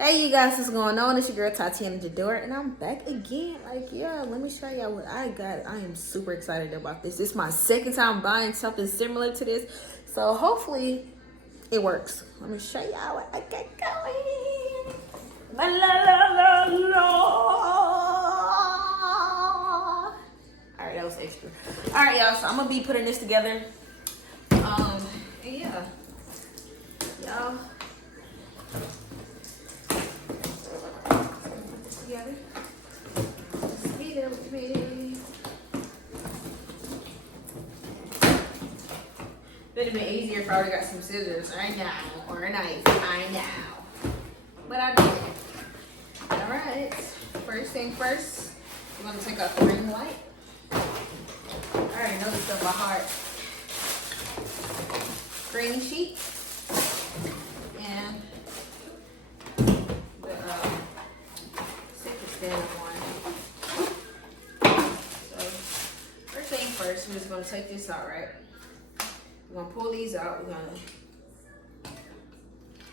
Hey you guys, what's going on? It's your girl Tatiana Jador, and I'm back again. Like, yeah, let me show y'all what I got. I am super excited about this. It's my second time buying something similar to this, so hopefully it works. Let me show y'all what I got going. La, la, la, la. All right, that was extra. All right, y'all. So I'm gonna be putting this together. And yeah, y'all. Together. Speed it with me. Would have been easier if I would have got some scissors. I know, or a knife. I know, but I did. All right. First thing first, we're gonna take out the ring light. I already know this stuff by heart. Green sheet and the standard one. So first thing first, we're just gonna take this out, right? We're gonna pull these out. We're gonna,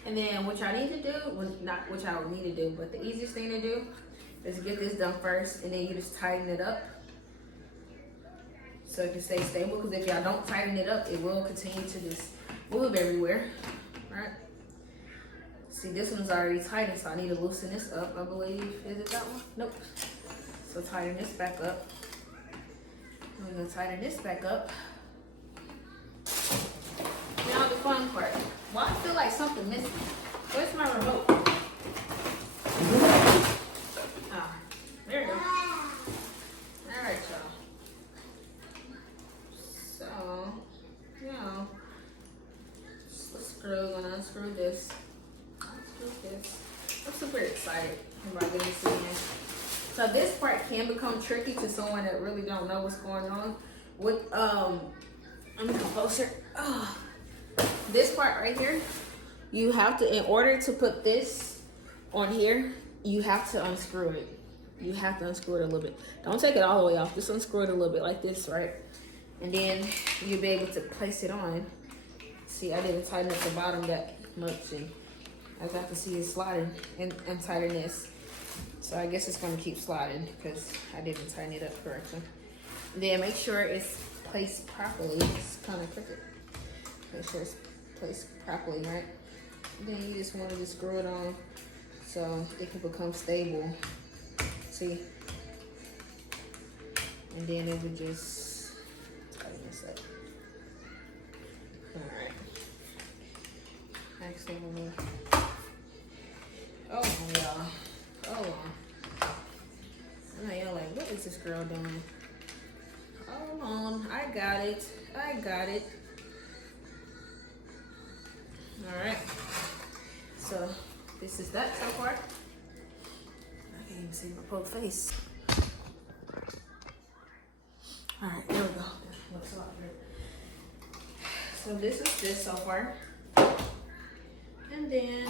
and then what y'all need to do, well, not what y'all need to do, but the easiest thing to do is get this done first, and then you just tighten it up so it can stay stable. Because if y'all don't tighten it up, it will continue to just move everywhere, right? See, this one's already tightened, so I need to loosen this up, I believe. Is it that one? Nope. So tighten this back up. I'm gonna tighten this back up. Now the fun part. Well, I feel like something missing. Where's my remote? Ah, there you go. All right, y'all. So, you know, I'm gonna unscrew this. I'm super excited about getting this in. So this part can become tricky to someone that really don't know what's going on. With let me come closer. This part right here, you have to, in order to put this on here, you have to unscrew it. You have to unscrew it a little bit. Don't take it all the way off. Just unscrew it a little bit like this, right? And then you'll be able to place it on. See, I didn't tighten up the bottom that much, and I got to see it sliding and tighten this. So I guess it's gonna keep sliding because I didn't tighten it up correctly. Then make sure it's placed properly. It's kind of crooked. Make sure it's placed properly, right? Then you just want to screw it on so it can become stable. See? And then it would just tighten this up. All right. Next thing we need. Oh, y'all. Hold on. I know y'all like, what is this girl doing? Hold on. I got it. I got it. All right. So this is that so far. I can't even see my poor face. All right, there we go. Looks a lot better. So this is this so far. And then,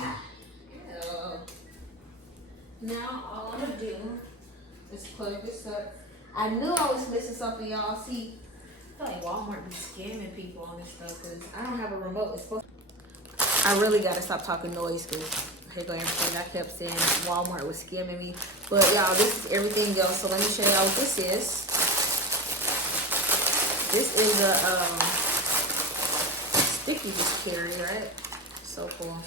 now all I'm gonna do is plug this up. I knew I was missing something, y'all. See, I feel like Walmart be scamming people on this stuff because I don't have a remote. It's supposed to, I really gotta stop talking noise because here go everything I kept saying Walmart was scamming me. But y'all, this is everything else. So let me show y'all what this is. This is a stick you just carry, right? So cool.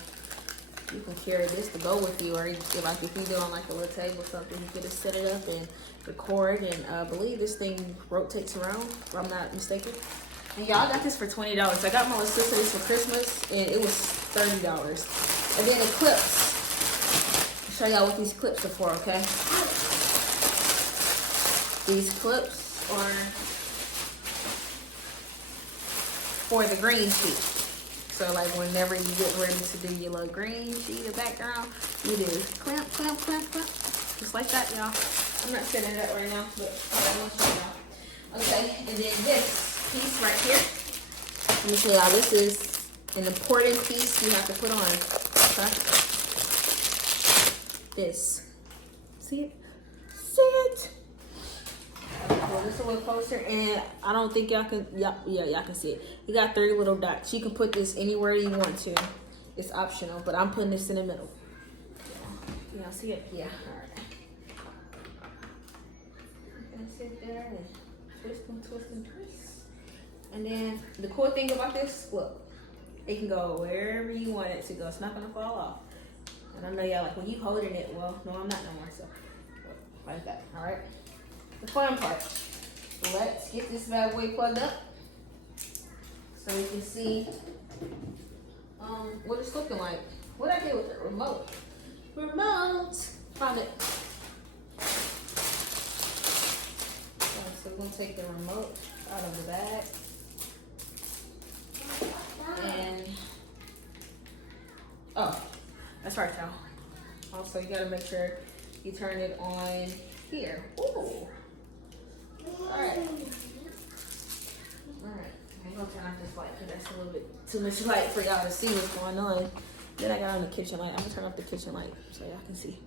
You can carry this to go with you, or if you're doing like a little table or something, you could just set it up and record. And I believe this thing rotates around, if I'm not mistaken. And y'all got this for $20. I got my little sister this for Christmas, and it was $30. And then the clips. I'll show y'all what these clips are for, okay? These clips are for the green sheet. So like whenever you get ready to do your little green sheet of background, you just clamp, clamp, clamp, clamp. Just like that, y'all. I'm not setting it up right now, but I want to show y'all. Okay, and then this piece right here. Let me show y'all, this is an important piece you have to put on. Okay? This. See it? See it? Pull this a little closer, and I don't think y'all can, y'all can see it. You got 3 little dots. You can put this anywhere you want to. It's optional, but I'm putting this in the middle. Can y'all see it? Yeah. All right. I'm gonna sit there and twist and twist and twist. And then the cool thing about this, look, it can go wherever you want it to go. It's not gonna fall off. And I know y'all like, when you holding it, well, no, I'm not no more. So like that. All right. The fun part. Let's get this bad boy plugged up so we can see what it's looking like. What I did with the remote. Remote. Found it. Okay, so we're gonna take the remote out of the bag. And oh, that's right, y'all. Also, you gotta make sure you turn it on here. Ooh. Alright. Alright. I'm gonna turn off this light because that's a little bit too much light for y'all to see what's going on. Then I got on the kitchen light. I'm gonna turn off the kitchen light so y'all can see.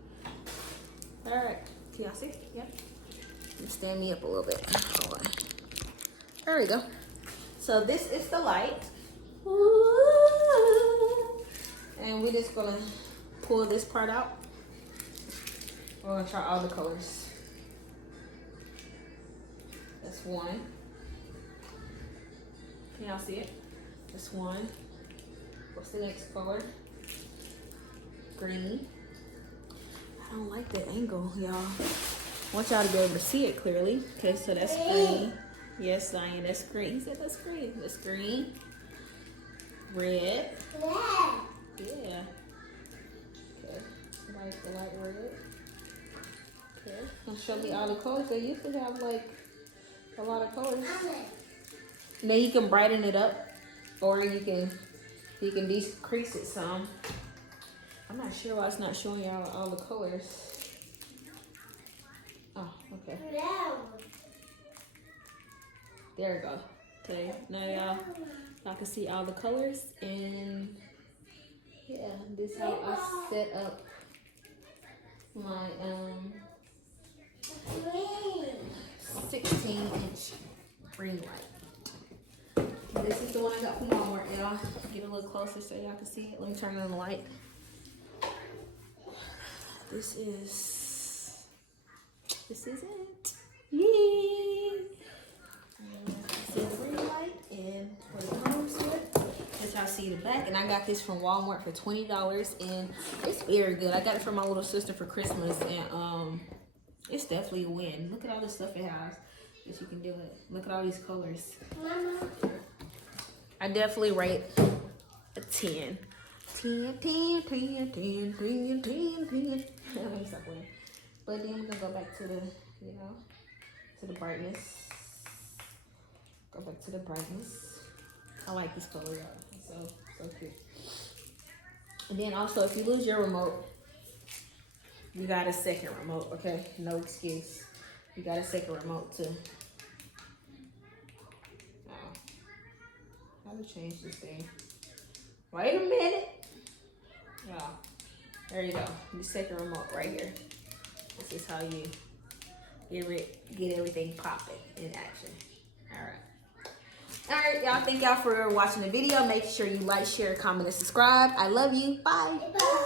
Alright. Can y'all see? Yep. Stand me up a little bit. Hold on. There we go. So this is the light. And we're just gonna pull this part out. We're gonna try all the colors. That's one. Can y'all see it? That's one. What's the next color? Green. I don't like the angle, y'all. I want y'all to be able to see it clearly. Okay, so that's green. Yes, Zion, that's green. He said that's green. That's green. Red. Yeah. Okay. Like the light red. Okay. Now show me all the colors. They used to have like a lot of colors. Now you can brighten it up, or you can decrease it some. I'm not sure why it's not showing y'all all the colors. Oh, okay. There we go. Okay, now y'all can see all the colors, and yeah, this is how I set up my 16-inch ring light. This is the one I got from Walmart, y'all. Get a little closer so y'all can see it. Let me turn on the light. This is it. Yay! This is the ring light, and where it comes to it. As y'all see the back, and I got this from Walmart for $20, and it's very good. I got it from my little sister for Christmas, and it's definitely a win. Look at all the stuff it has that you can do it. Look at all these colors. Mama. I definitely rate a 10. 10, 10, 10, 10, 10, 10, 10. Let me stop playing. But then we're gonna go back to the, to the brightness. Go back to the brightness. I like this color, y'all. It's so cute. And then also, if you lose your remote, you got a second remote, okay? No excuse. You got a second remote too. How to change this thing? Wait a minute. Yeah. There you go. The second remote right here. This is how you get everything popping in action. All right, y'all. Thank y'all for watching the video. Make sure you like, share, comment, and subscribe. I love you. Bye. Bye.